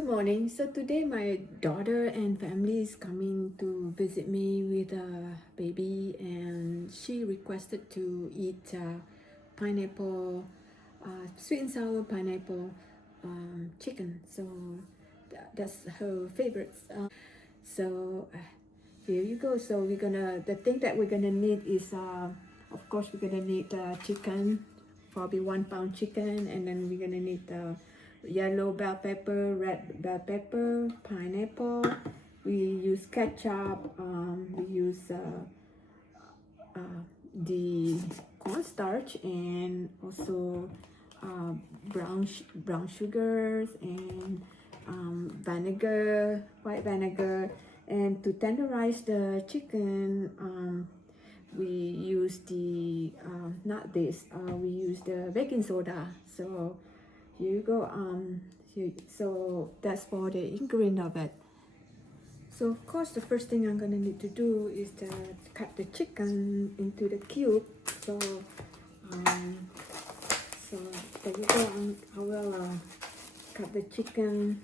Good morning. So today my daughter and family is coming to visit me with a baby, and she requested to eat pineapple, sweet and sour pineapple chicken. So that's her favorites. Here you go. So the thing that we're gonna need is of course we're gonna need chicken, probably 1 pound chicken, and then we're gonna need yellow bell pepper, red bell pepper, pineapple. We use ketchup. We use the cornstarch, and also brown sugars, and vinegar, white vinegar. And to tenderize the chicken, we use the not this. We use the baking soda. So here you go. So that's for the ingredient of it. So of course the first thing I'm gonna need to do is to cut the chicken into the cube. So there you go. I will cut the chicken.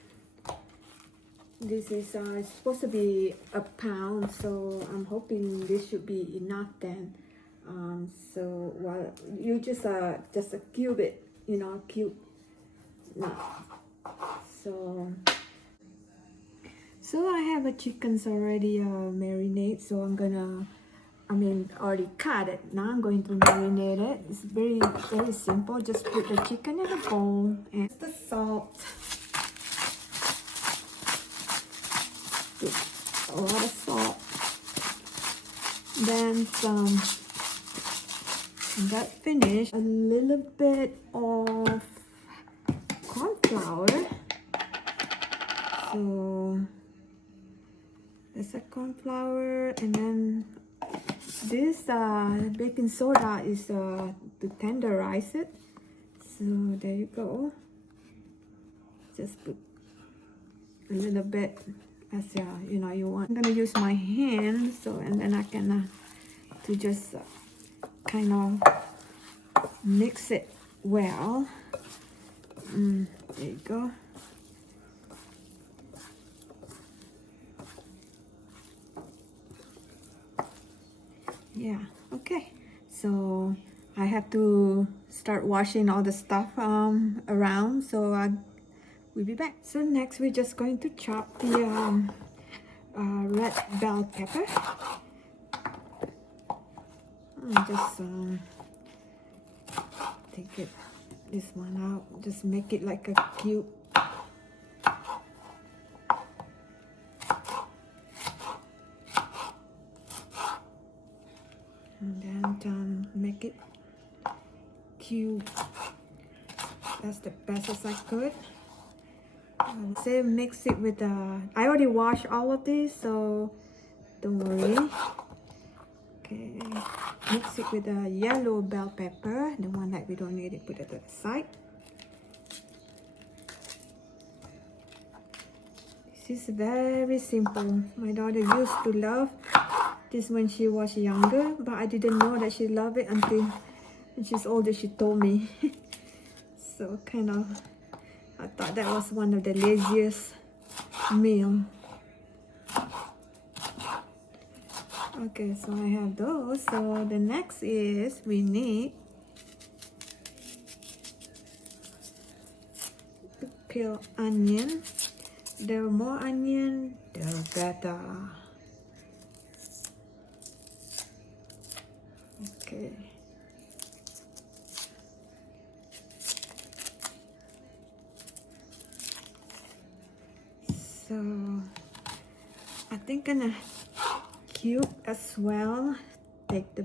This is supposed to be a pound, so I'm hoping this should be enough then. So while you just cube it, cube. No. So I have a chickens already marinate, so already cut it. Now I'm going to marinate it. It's very simple. Just put the chicken in a bowl and the salt. Put a lot of salt. Then some. And that finished. A little bit of corn flour. So there's a corn flour, and then this baking soda is to tenderize it. So there you go. Just put a little bit as you want. I'm gonna use my hand, and then I can to just kind of mix it well. There you go. Yeah, okay. So I have to start washing all the stuff around, so we'll be back. So next we're just going to chop the red bell pepper. Just take this one out, just make it like a cube. And then make it cube. That's the best as I could. Say mix it with I already washed all of these, so don't worry. Okay, mix it with the yellow bell pepper, the one that we don't need it, put it to the side. This is very simple. My daughter used to love this when she was younger, but I didn't know that she loved it until when she's older she told me. So I thought that was one of the laziest meal. Okay, so I have those. So the next is we need to peel onion. The more onion, the better. Okay. So I think I'm gonna cube as well. Take the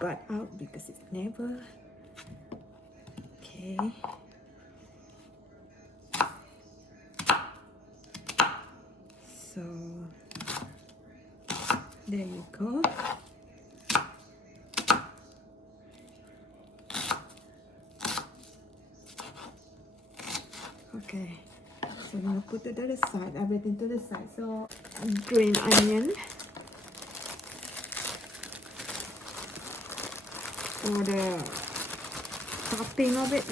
butt out because it's never. Okay. So there you go. Okay, so I'm gonna put it to the side, everything to the side. So green onion for the topping of it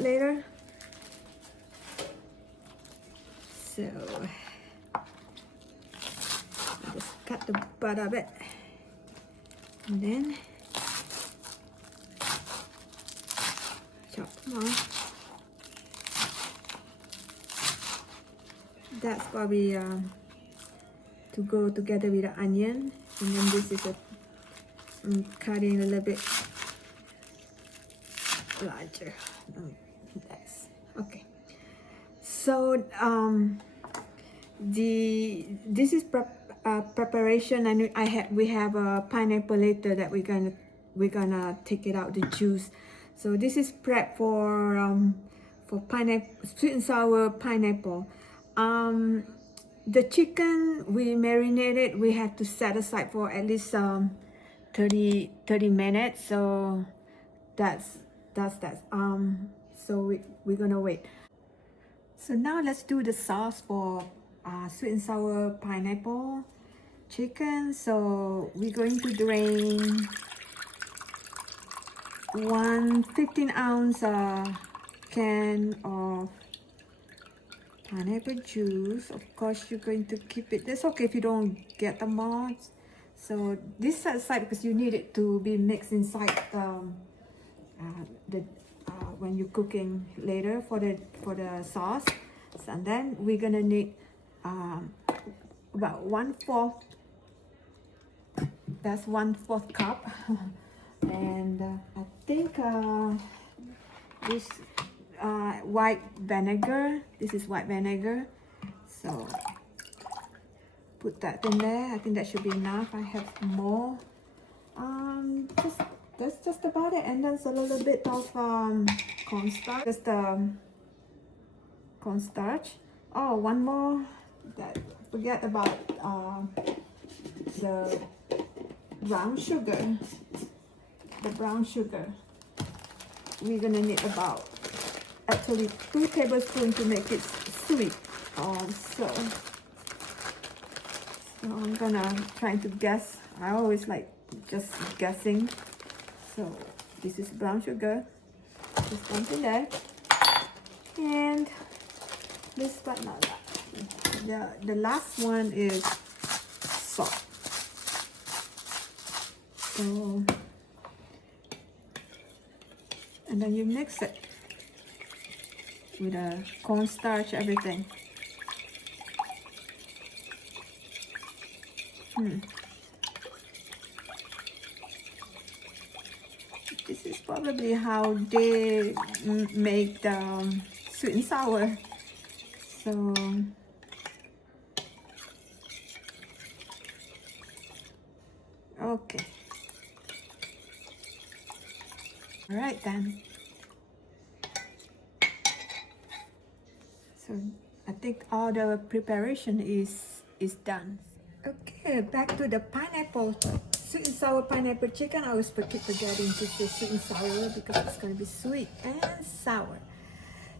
later. So just cut the butt of it, and then chop them off. That's probably to go together with the onion, and then this is I'm cutting a little bit larger. That's okay. So this is preparation, and we have a pineapple later that we're gonna take it out the juice. So this is prep for pineapple, sweet and sour pineapple. The chicken we marinated, we have to set aside for at least 30 minutes. So that's that. So we're gonna wait. So now let's do the sauce for sweet and sour pineapple chicken. So we're going to drain 1 15-ounce can of pineapple juice. Of course, you're going to keep it. That's okay if you don't get the mods. So this set aside because you need it to be mixed inside when you're cooking later for the sauce. So, and then we're gonna need about 1/4. That's 1/4 cup, and I think this white vinegar. This is white vinegar. So put that in there. I think that should be enough. I have more. That's just about it. And there's a little bit of cornstarch. Just cornstarch. Oh, one more. Forget about the brown sugar. The brown sugar. We're gonna need about actually 2 tablespoons to make it sweet. So I'm gonna try to guess. I always like just guessing. So this is brown sugar. Just dump in there. And this but not that. The last one is salt. So and then you mix it with the cornstarch, everything. This is probably how they make the sweet and sour. So okay. All right then. So I think all the preparation is done. Okay, back to the pineapple, sweet and sour pineapple chicken. I always keep forgetting to say sweet and sour because it's going to be sweet and sour.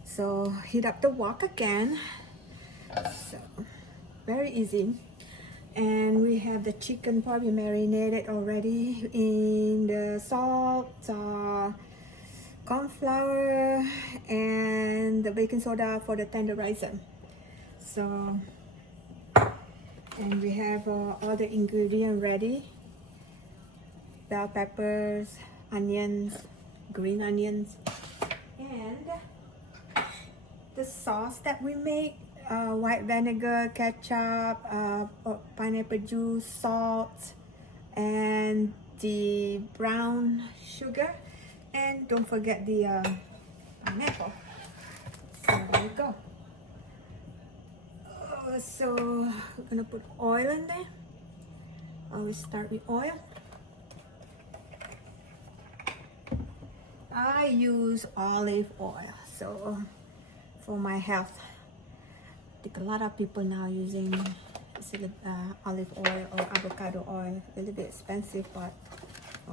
So heat up the wok again. So very easy. And we have the chicken probably marinated already in the salt, corn flour, and the baking soda for the tenderizer. So, and we have all the ingredients ready: bell peppers, onions, green onions, and the sauce that we make: white vinegar, ketchup, pineapple juice, salt, and the brown sugar. And don't forget the pineapple. So there you go. So we're gonna put oil in there. Always start with oil. I use olive oil, so for my health. I think a lot of people now using olive oil or avocado oil. A little bit expensive, but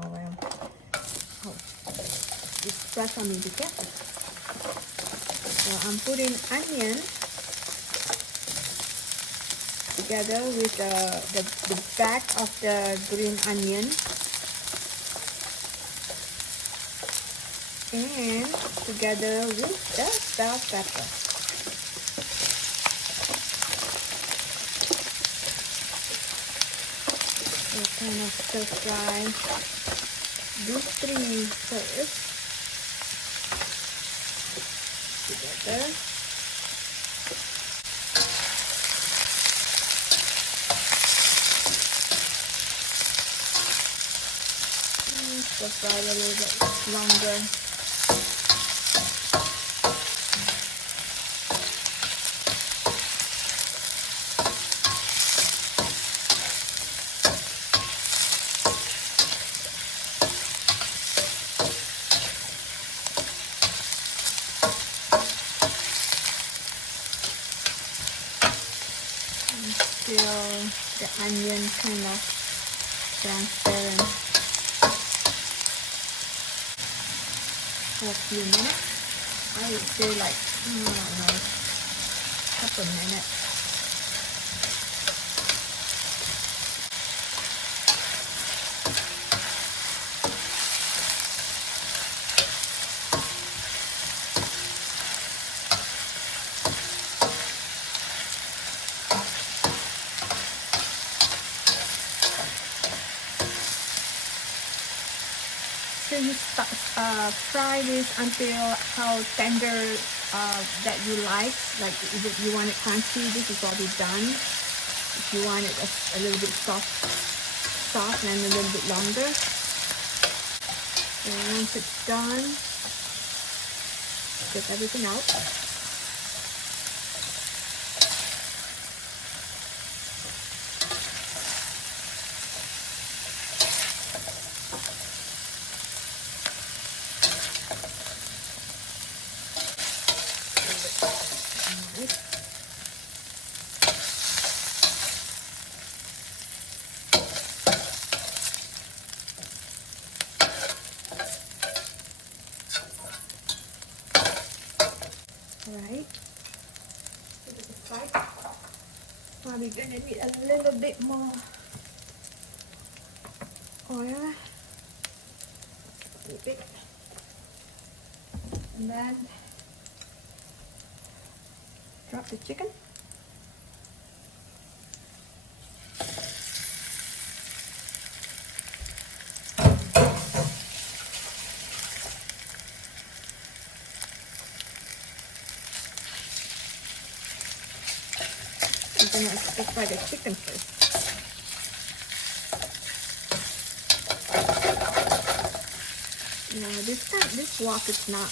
oh well. Oh, it's fresh on me, be careful. So I'm putting onion together with the back of the green onion, and together with the bell pepper. kind of stir fry these three first together. Stir fry a little bit longer. Until the onion kind of transparent for a few minutes. I would say like, I don't know, couple minutes. So you fry this until how tender that you like if you want it crunchy, this is already done. If you want it a little bit soft and a little bit longer. So once it's done, get everything out. Alright, put it aside. Probably gonna need a little bit more oil. A little bit. And then drop the chicken. I'm gonna stir fry the chicken first. Now this wok is not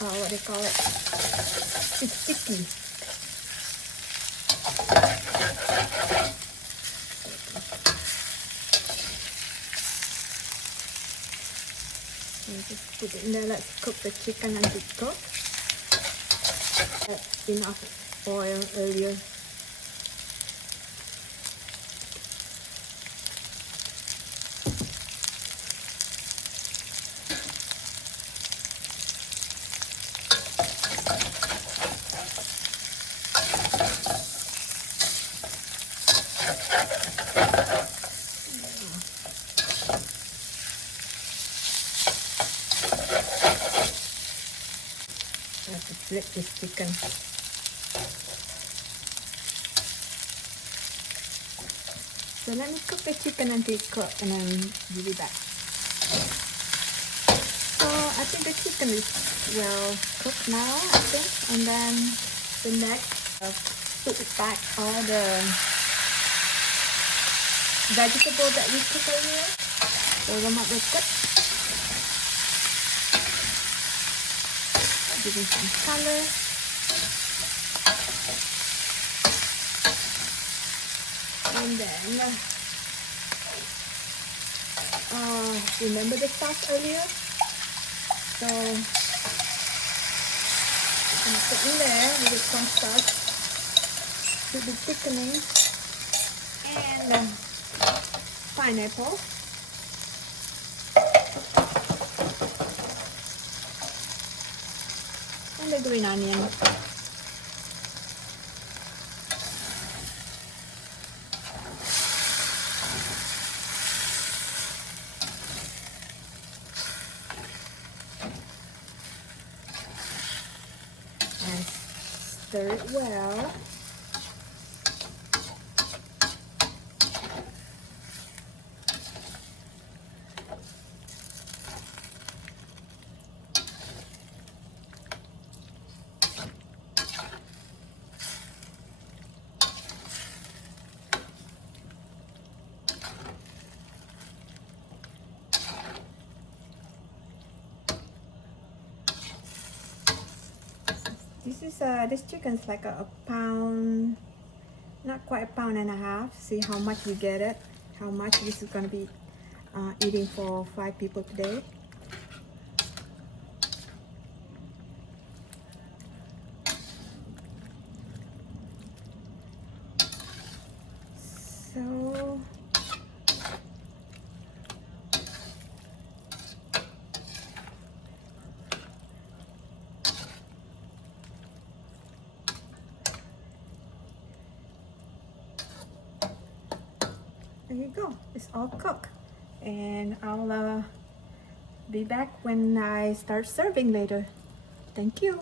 what they call it. It's sticky. Just put it in there. Let's cook the chicken and it cook. Enough oil earlier. I have to flip this chicken. So let me cook the chicken until it's cooked and then give it back. So I think the chicken is well cooked now, I think. And then the next, put it back all the vegetables that we cooked earlier. Throw them up real quick. Give it some color. And then remember the sauce earlier? So I'm gonna put in there with the cornstarch, put the thickening, and pineapple. And the green onion. And stir it well. This chicken's like a pound, not quite a pound and a half. See how much we get it, how much this is gonna be eating for 5 people today. So there you go, it's all cooked, and I'll be back when I start serving later. Thank you.